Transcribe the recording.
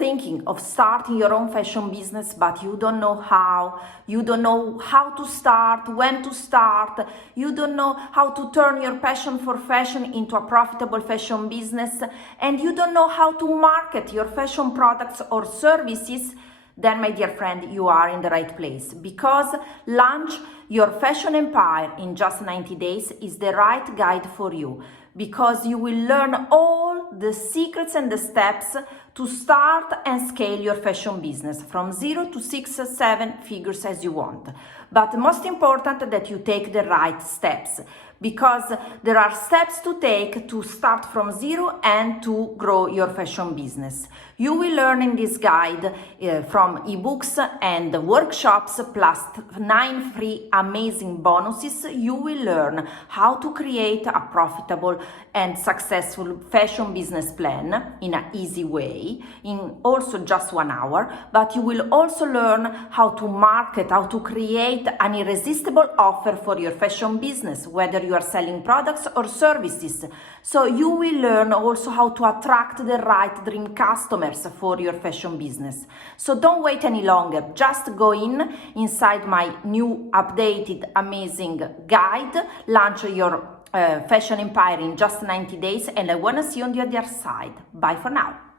thinking of starting your own fashion business, but you don't know how, you don't know how to start, when to start, you don't know how to turn your passion for fashion into a profitable fashion business, and you don't know how to market your fashion products or services, then my dear friend, you are in the right place, because Launch Your Fashion Empire in Just 90 Days is the right guide for you, because you will learn all the secrets and the steps to start and scale your fashion business from 0 to 6, 7 figures as you want. But most important that you take the right steps, because there are steps to take to start from zero and to grow your fashion business. You will learn in this guide from ebooks and workshops plus 9 free amazing bonuses. You will learn how to create a profitable and successful fashion business plan in an easy way, in also just 1 hour, but you will also learn how to market, how to create an irresistible offer for your fashion business, whether you are selling products or services. So you will learn also how to attract the right dream customers for your fashion business. So don't wait any longer, just go inside my new updated amazing guide, Launch Your Fashion Empire in Just 90 Days, and I want to see you on the other side. Bye for now.